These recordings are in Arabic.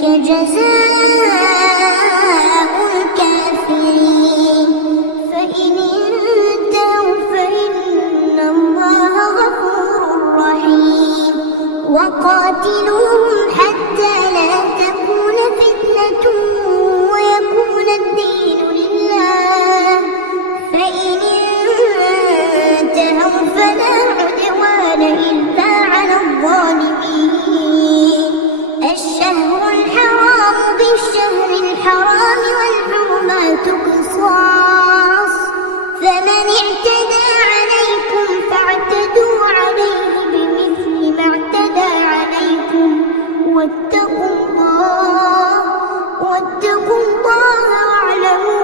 ذلك جزاء الكافرين فإن انتهوا فإن الله غفور رحيم وقاتلوهم حتى لا تكون فتنة ويكون الدين لله فإن انتهوا فلا عدوان إلا على الظالمين الشهر الحرام بالشهر الحرام والحرمات قصاص فمن اعتدى عليكم فاعتدوا عليه بمثل ما اعتدى عليكم واتقوا الله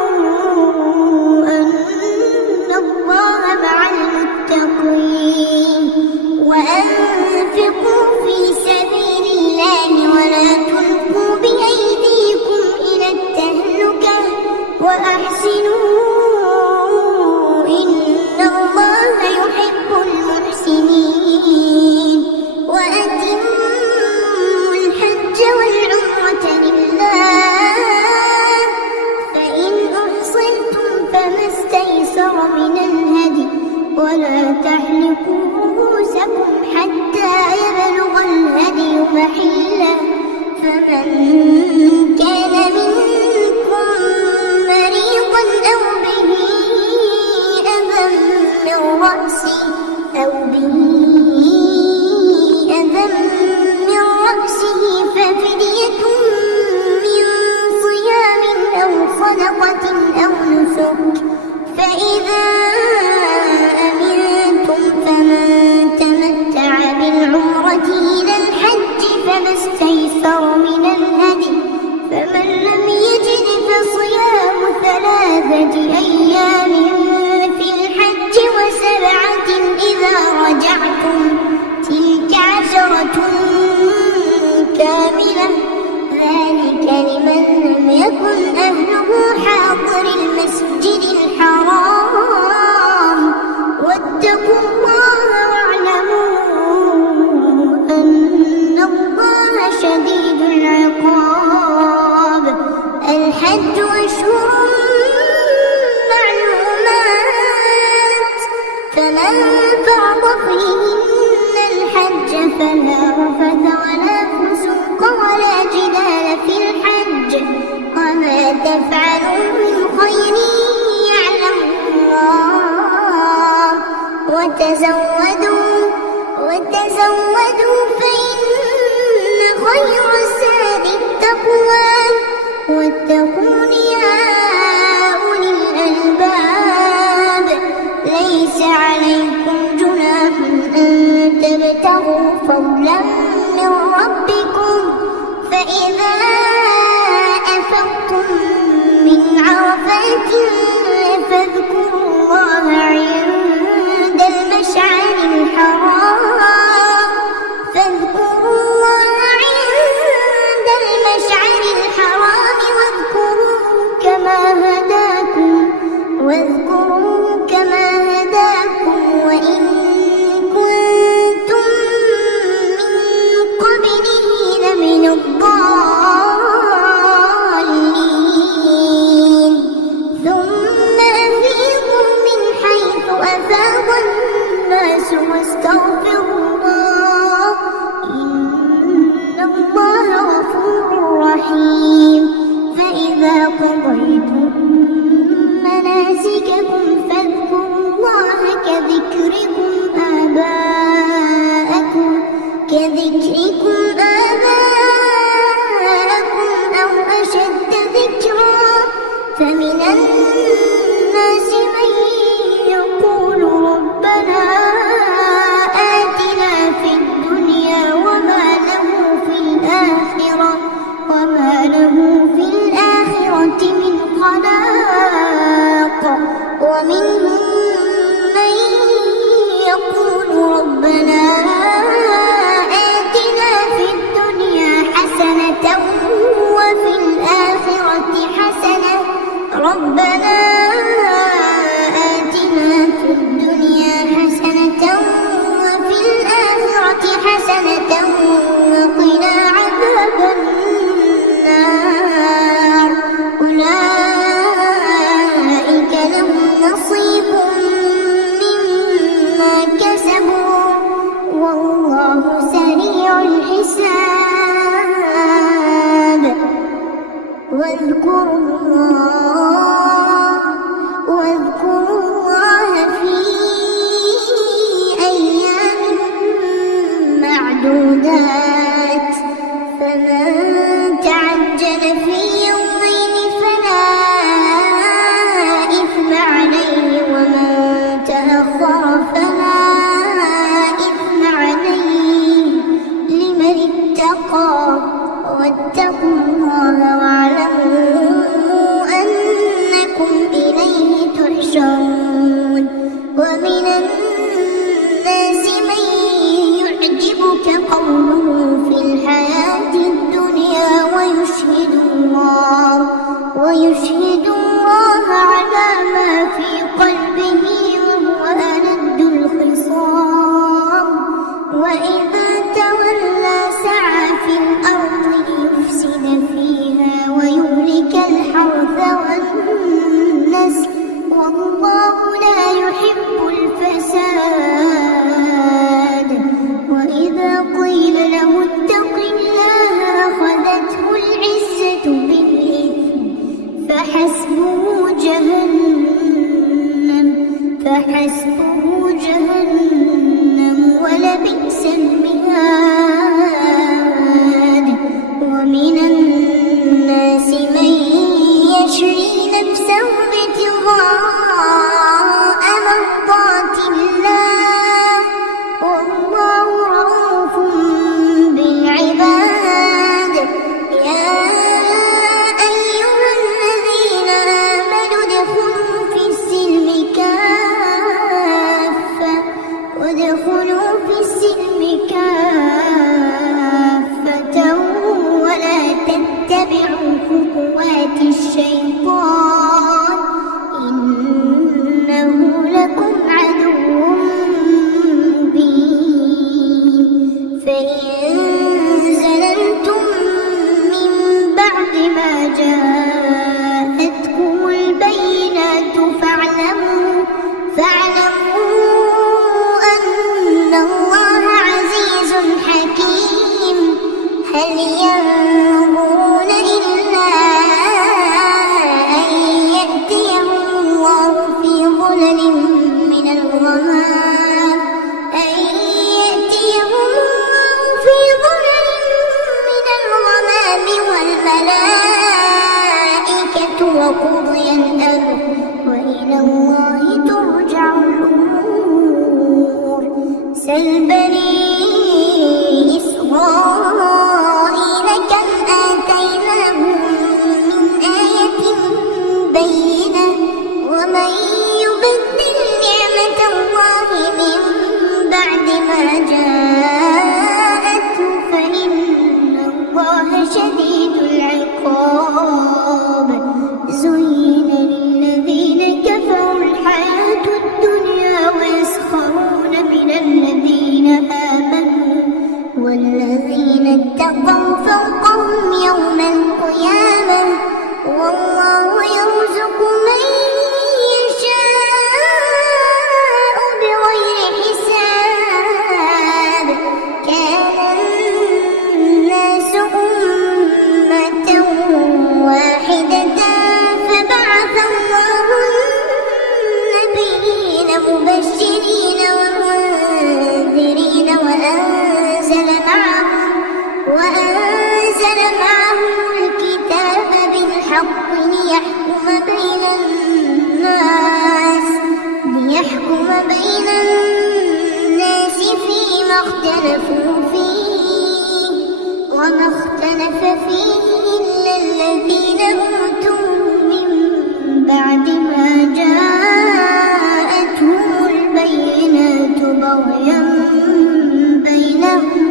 واعلموا أن الله مع المتقين وأنفقوا في سبيل الله ولا تلقوا بأيديكم إلى التهلكة وأحسنوا إن الله يحب المحسنين وأتموا الحج والعمرة لله فإن أحصنتم فما استيسر من الهدي ولا تحلقوا رؤوسكم حتى يبلغ الهدي محله فمن كان منكم مريضا أو به أذى من رأسه ففدية من صيام أو صدقة أو نسك فإذا أمنتم فمن تمتع بالعمرة إلى الحج فما استيسر من الهدي فمن لم يجد فصيام 3 أيام في الحج و7 إذا رجعتم تلك 10 كاملة ذلك لمن لم يكن أهله حاضر المسجد الحرام واتقوا الله واعلموا أن الله شديد العقاب الحج أشهر معلومات فمن فرض فيهن الحج فلا رفث ولا فسوق ولا جدال في الحج وما تفعلوا من خير يعلمه الله وتزودوا فإن خير الزاد التقوى واتقون يا أولي الألباب ليس عليكم جناح أن تبتغوا فضلا من ربكم فإذا أفضتم من عرفات فاذكروا الله عند المشعر الحرام واذكروه كما هداكم وإن كنتم من قبله لمن الضالين ثم أفيضوا من حيث أفاض الناس واستغفروا الله إن الله غفور رحيم فإذا قضيتم مناسككم فاذكروا الله كذكركم آباءكم أو أشد ذكرا فمن الناس من يقول ربنا آتنا في الدنيا وما له في الآخرة من خلاق ومنهم من يقول ربنا آتنا في الدنيا حسنة وفي الآخرة حسنة ربنا آتنا في الدنيا حسنة وفي الآخرة حسنة وقنا عذاب النار واذكروا الله في أيام معدودات، فمن تعجل في يومين فلا إثم عليه، ومن تأخر فلا إثم عليه، لمن اتقى. واتقوا الله واعلموا أنكم إليه تحشرون. ومن الناس من يعجبك قوله في الحياة الدنيا ويشهد الله على ما في قلبه وهو ألد الخصام. وإذا تولى سعى في الأرض ليفسد فيها ويهلك الحرث والنسل، والله لا يحب الفساد. وإذا قيل له اتق الله أخذته العزة بالإثم، فحسبه جهنم ولبئس المهاد. ومن الناس من يشري نفسه ابتغاء مرضات الله، والله رؤوف بالعباد. يا أيها الذين آمنوا ادخلوا في السلم كافة ولا تتبعوا خطوات الشيطان، إنه لكم عدو مبين. فإن زللتم من بعد ما جاءتكم البينات فاعلموا أن الله عزيز حكيم. هل ينظرون إلا أن يأتيهم الله في ظلل من الغمام والملائكة وقضي الأمر، وإلى الله ترجع الأمور. سل بني إسرائيل كم آتيناهم من آية بينة، ومن يبدل نعمة الله من بعد ما جاءته فإن الله شديد العقاب. زين للذين كفروا الحياة الدنيا ويسخرون من الذين آمنوا، والذين اتقوا فوقهم يوم القيامة، والله يرزق من يشاء بغير حساب. كان الناس أمة واحدة فبعث الله النبيين مبشرين ومنذرين وأنزل معهم الكتاب بالحق ليحكم بين الناس فيما اختلفوا فيه، وما اختلف فيه إلا الذين أوتوه من بعد ما جاءتهم البينات بغيا بينهم،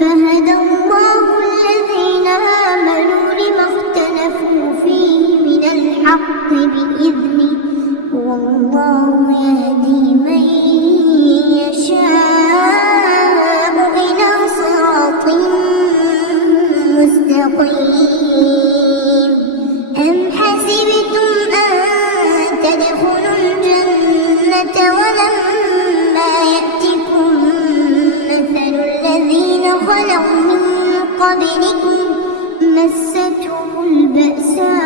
فهدى الله الذين آمنوا لما اختلفوا فيه من الحق بإذنه، والله يهدي من يشاء إلى صراط مستقيم. أم حسبتم أن تدخلوا الجنة ولما يأتكم مثل الذين خلوا من قبلكم مستهم البأساء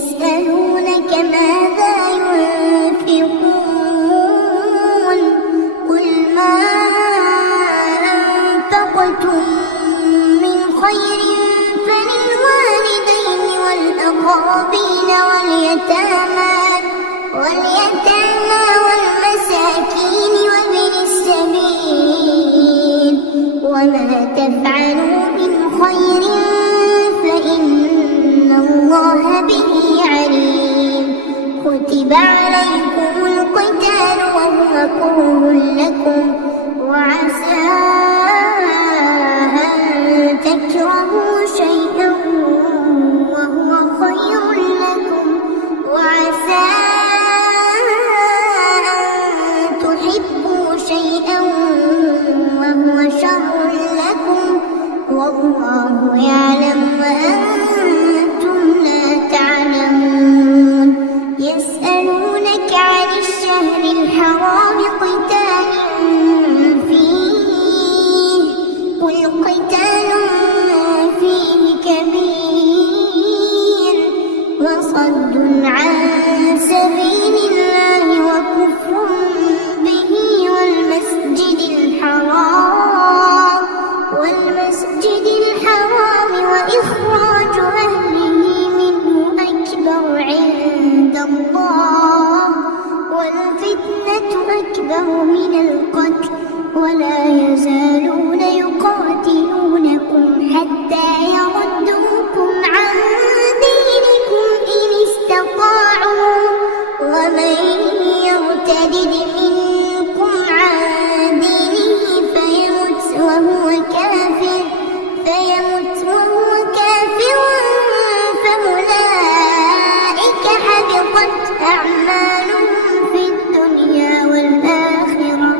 يسألونك ماذا ينفقون قل ما أنفقتم من خير فللوالدين والأقربين واليتامى والمساكين وابن السبيل وما تفعلوا من خير فإن الله به عليم كتب عليكم القتال وهو كره لكم وعسى أن تكرهوا شيئا وهو خير لكم وعسى أن تحبوا شيئا وهو شر لكم والله يعلم وأنتم لا تعلمون يسألونك عن الشهر الحرام قتال فيه قل قتال فيه كبير وصد عن سبيل الله وكفر به والمسجد الحرام وإخراج أهله منه أكبر عند الله والفتنة أكبر من القتل ولا يزالون يقاتلونكم حتى يردوكم عن دينكم إن استطاعوا ومن يرتد منكم عن دينه فيمت وهو كافر فأولئك حبطت أعمالهم في الدنيا والآخرة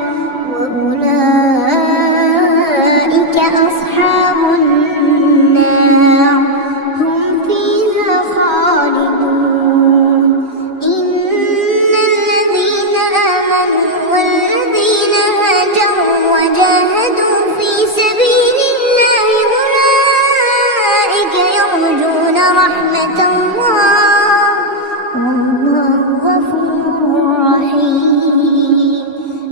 وأولئك أصحاب النار هم فيها خالدون إن الذين آمنوا والذين هاجروا وجاهدوا في سبيل الله أولئك يرجون رحمة الله والله غفور رحيم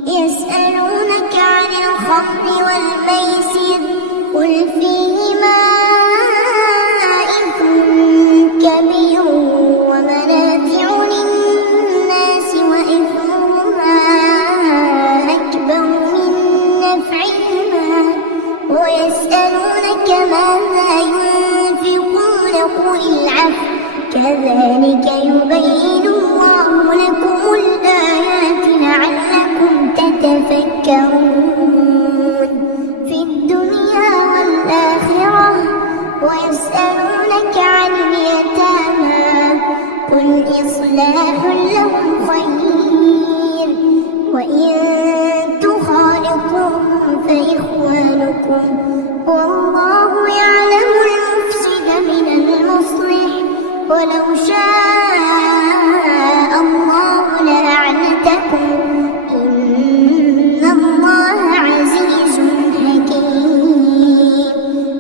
يسألونك عن الخمر والميسر قل فيهما إثم كبير ومنافع للناس وإثمهما أكبر من نفعهما ويسألونك ماذا ينفقون قل العفو كذلك يبين الله لكم الآيات لعلكم تتفكرون في الدنيا والآخرة ويسألونك عن اليتامى قل إصلاح لهم خير وإن تخالطوهم فإخوانكم والله يعلم المفسد من المصلح ولو شاء الله لأعنتكم إن الله عزيز حكيم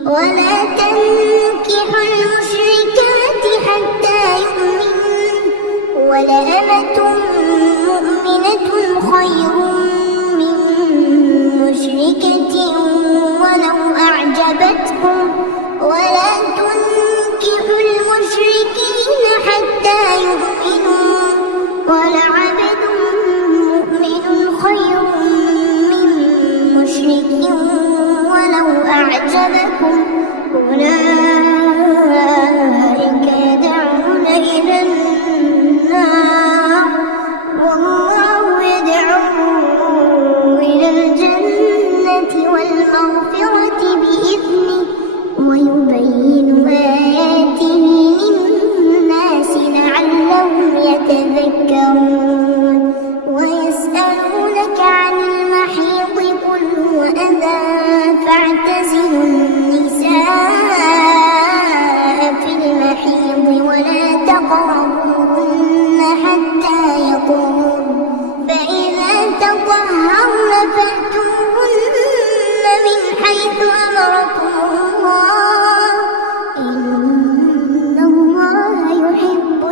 ولا تنكحوا المشركات حتى يؤمنوا ولأمة مؤمنة خير من مشركة ولو أعجبتكم ولا تنكحوا المشركين حتى يؤمنوا ولعبد مؤمن خير من مشرك ولو أعجبكم أولئك يدعون إلى النار والله يدعو إلى الجنة والمغفرة بإذنه ويبين آياته للناس لعلهم يتذكرون ويسألونك عن المحيض قل هو أذى فاعتزلوا النساء في المحيض ولا تقربوهن حتى يطهرن فإذا تطهرن فأتوهن من حيث أمركم الله إن الله يحب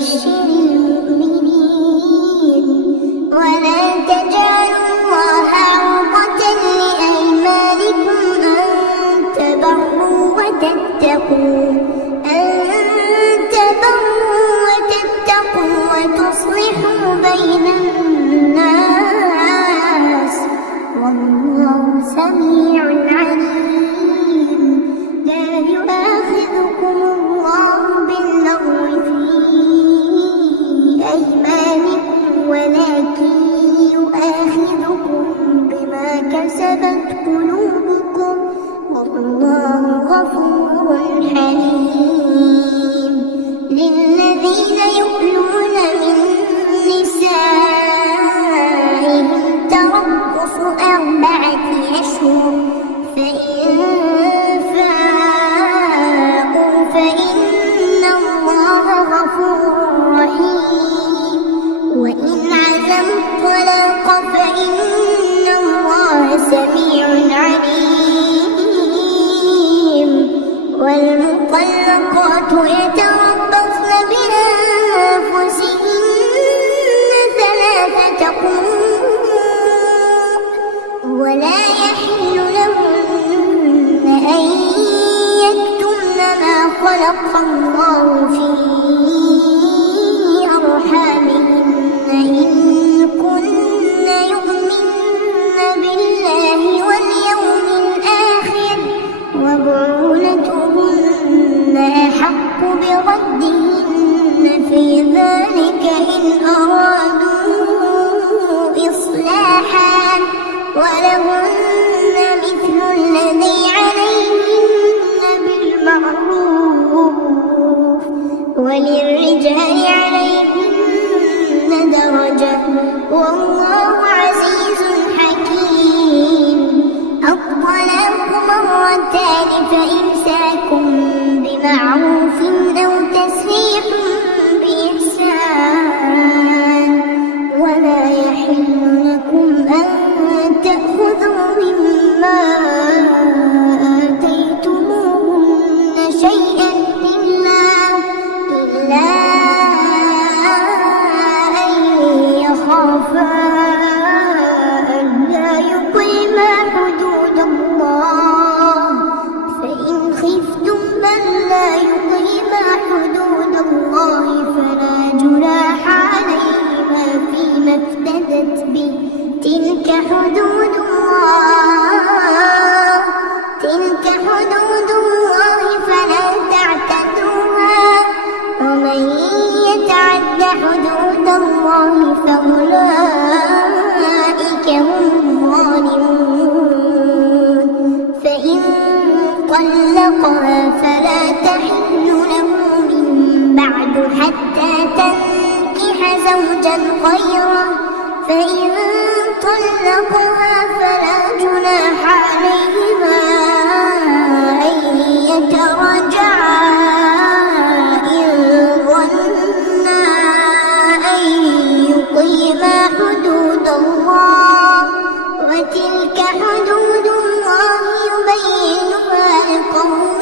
وبشر المؤمنين ولا تجعلوا الله عرضة لأيمانكم أن تبروا وتصلحوا بين الناس والله سميع عليم. لا يؤاخذكم الله باللغو في أيمانكم ولكن يؤاخذكم بما كسبت قلوبكم والله غفور حليم. للذين يؤلون من نسائهم تربص 4 أشهر فإن فاءوا فإن الله غفور رحيم. وإن عزموا الطلاق فإن الله سميع عليم. والمطلقات يتربصن بأنفسهن 3 قروء ولا يحل لهن أن يكتمن ما خلق الله في أرحامهن إن كن يؤمن بالله واليوم الآخر وبعولتهن أحق بردهن في ذلك إن أرادوا إصلاحا ولهن مثل الذي عليهن بالمعروف وللرجال عليهن درجة والله عزيز حكيم. الطلاق 2 فإمساك بمعروف أو تسريح بإحسان ولا يحل لكم أن تأخذوا مما آتيتموهن شيئا إلا أن يخافا ألا يقيما حدود الله فإن خفتم ألا يقيما حدود الله فلا جناح عليهما فيما افتدت به. تلك حدود الله فلا تعتدوها ومن يتعد حدود الله فأولئك هم الظالمون. فإن طلقها فلا تحل له من بعد حتى تنكح زوجا غيره فإن طلقها فلا جناح عليهما أن يتراجعا إن ظنا أن يقيما حدود الله وتلك حدود الله يبينها لقوم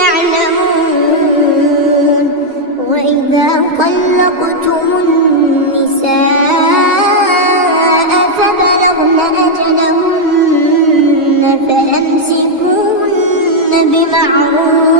يعلمون. وإذا طلقتم النساء فبلغن أجلهن فأمسكوهن بمعروف